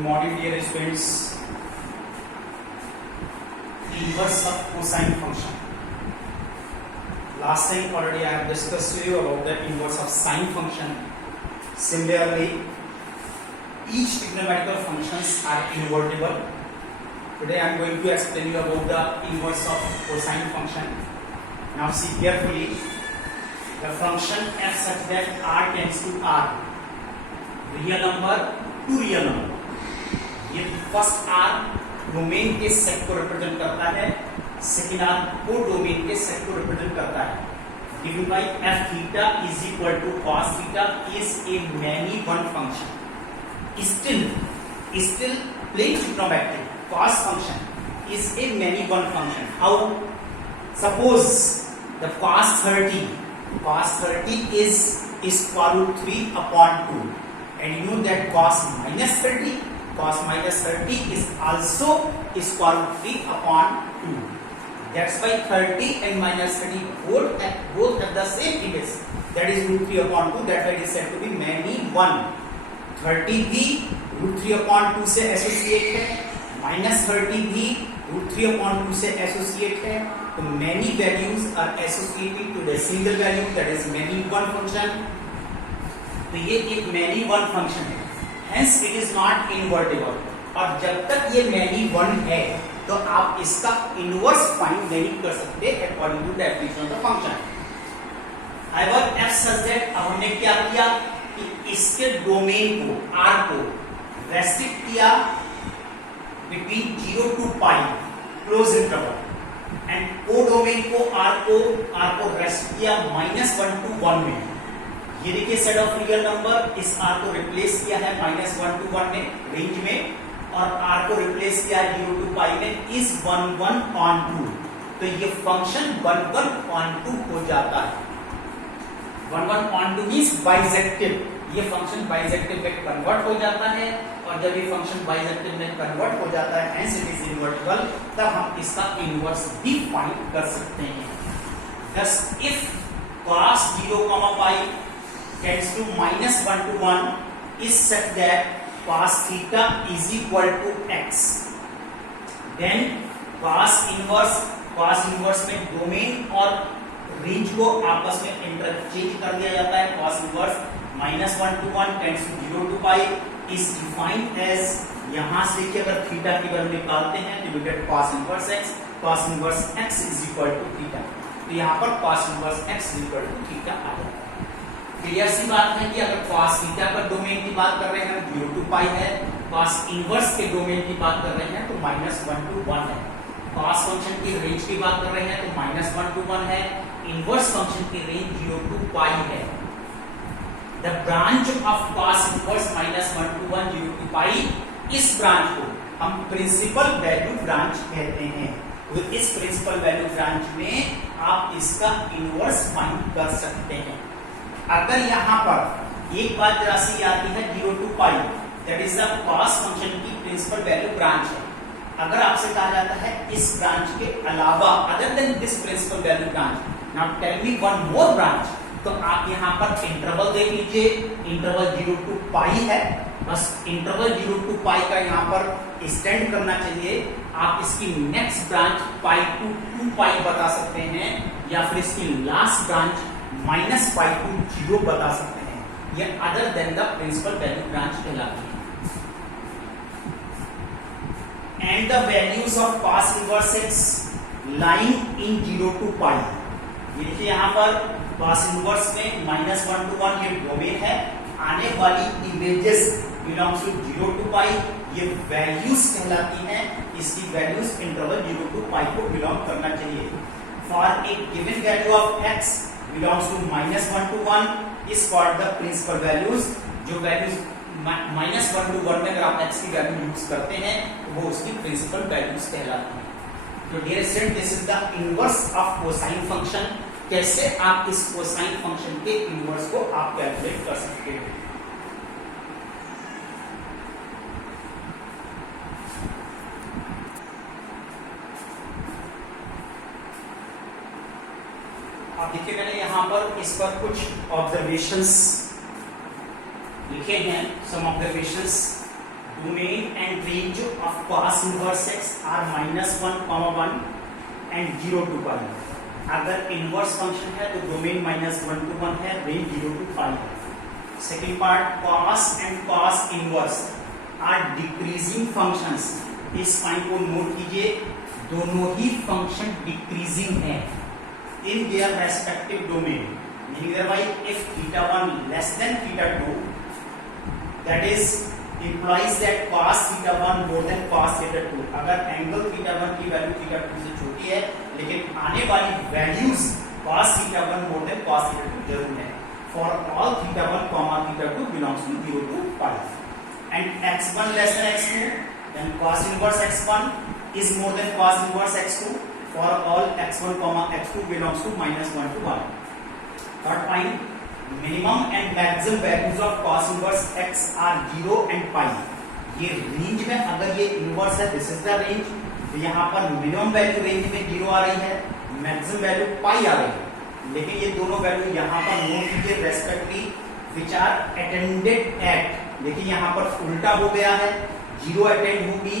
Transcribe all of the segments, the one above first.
Good morning, dear students. Inverse of cosine function. Last time already I have discussed to you about the inverse of sine function. Similarly, each trigonometrical functions are invertible. Today I am going to explain you about the inverse of cosine function. Now see carefully. The function f such that r tends to r, real number to real number. ये first R domain के set को represent करता है, second R को domain के set को represent करता है. Given by f theta is equal to cos theta is a many one function. Still plain trigonometry cos function is a many one function. How? Suppose the cos 30 is square root 3 upon 2, and you know that cos minus 30 is also square root 3 upon 2. That's why 30 and minus 30 both have the same image, that is root 3 upon 2. That's why it is said to be many one. 30 भी root 3 upon 2 से associate है, minus 30 भी root 3 upon 2 से associate है. तो many values are associated to the single value, that is many one function. तो ये एक many one function है, hence it is not invertible. और जब तक ये many one है तो आप इसका इनवर्स फाइंड नहीं कर सकते according to definition of the function. However, f such that अब हमने क्या किया कि इसके डोमेन को r को रेस्ट्रिक्ट किया between 0 to pi close interval, and को डोमेन को r को रेस्ट्रिक्ट किया -1 to 1 में. ये देखिए सेट ऑफ रियल नंबर, इस r को रिप्लेस किया है -1 to 1 में रेंज में, और r को रिप्लेस किया है 0 to pi में इस 1 on 2. तो ये फंक्शन 1 on 2 हो जाता है. 1 on 2 मींस बाइजेक्टिव. ये फंक्शन बाइजेक्टिव में कन्वर्ट हो जाता है, और जब ये फंक्शन बाइजेक्टिव में कन्वर्ट हो जाता है हेंस इट इज इनवर्टिबल, तब हम इसका इनवर्स भी फाइंड कर सकते हैं. thus if cos 0, pi tends to -1 to 1 is such that cos theta is equal to x, then cos inverse में डोमेन और रेंज को आपस में इंटरचेंज कर दिया जाता है. cos inverse -1 to 1 tends to 0 to pi is defined as, यहां से कि अगर थीटा की वैल्यू निकालते हैं तो we get cos inverse x is equal to theta. तो यहां पर cos inverse x is equal to theta आ जाता है. क्लियर सी बात है कि अगर cos थीटा का डोमेन की बात कर रहे हैं 0 to pi है, cos इनवर्स के डोमेन की बात कर रहे हैं तो -1 to 1 है. cos फंक्शन की रेंज की बात कर रहे हैं तो -1 to 1 है. इनवर्स फंक्शन की रेंज 0 to pi है. The branch of cos inverse -1 to 1 0 to pi, इस ब्रांच को हम प्रिंसिपल वैल्यू ब्रांच कहते हैं. तो इस प्रिंसिपल वैल्यू ब्रांच में आप इसका इनवर्स फाइंड कर सकते हैं. अगर यहाँ पर एक बात राशि आती है 0 to pi, that is the cos function की प्रिंसिपल वैल्यू ब्रांच है. अगर आपसे कहा जाता है इस ब्रांच के अलावा, other than this principal value branch, now tell me one more branch, तो आप यहाँ पर इंटरवल देख लीजिए. इंटरवल 0 to pi है, बस इंटरवल 0 to pi का यहाँ पर स्टैंड करना चाहिए. आप इसकी next branch pi to 2 pi बता सकते हैं, या फिर इसकी लास्ट ब्रांच -pi to 0 बता सकते हैं. ये other than the principal value branch कहलाती है. And the values of cos inverse x lying in 0 to pi. ये देखिए यहाँ पर cos इनवर्स में -1 to 1 ये डोमेन है. आने वाली images belongs to 0 to pi, ये वैल्यूज कहलाती हैं. इसकी वैल्यूज इंटरवल 0 to pi को बिलोंग करना चाहिए. For a given value of x belongs to -1 to 1 is called the principal values. जो वैल्यूज -1 to 1 में अगर आप x की वैल्यू यूज करते हैं तो वो उसकी प्रिंसिपल वैल्यूज कहलाती हैं. तो dear student, this is the inverse of cosine function. कैसे आप इस कोसाइन फंक्शन के इनवर्स को आप कैलकुलेट कर सकते हैं. आप देखिए मैंने यहां पर इस पर कुछ ऑब्जर्वेशंस लिखे हैं. सम observations domain and range of cos inverse x are -1, 1 and 0 to pi. अगर इनवर्स फंक्शन है तो डोमेन -1 to 1 है, रेंज 0 to pi है. Second part, cos and cos inverse are decreasing functions. इस पॉइंट को नोट कीजिए, दोनों ही फंक्शन डिक्रीजिंग है in their respective domain. Meaning thereby if theta 1 less than theta 2, that is implies that cos theta 1 more than cos theta 2. अगर angle theta 1 की value theta 2 से छोटी है, लेकिन आने वाली values cos theta 1 more than cos theta 2 जरूर है. For all theta 1 comma theta 2 belongs to 0 to pi. And x1 less than x2, then cos inverse x1 is more than cos inverse x2. For all x1 comma x2 belongs to -1 to 1. Third point, minimum and maximum values of cos inverse x are 0 and pi. ये range में अगर ये inverse है, this is the range, तो यहाँ पर minimum value range में 0 आ रही है, मैक्सिमम वैल्यू पाई आ रही है. लेकिन ये दोनों वैल्यू यहाँ पर नोट कीजिए respectively which are attended at. देखिए यहाँ पर उल्टा हो गया है, 0 अटेंड होगी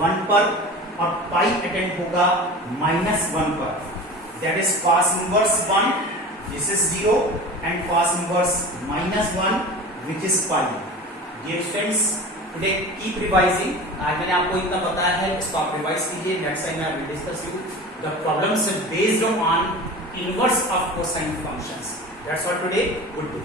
1 पर और पाई अटेंड होगा -1 पर. That is cos inverse 1, this is 0 and cos inverse -1 which is pi. Dear students, today keep revising. आज मैंने आपको इतना बताया है, इसको आप रिवाइज कीजिए. Next time I will discuss you the problems based on inverse of cosine functions. That's all today. Good day.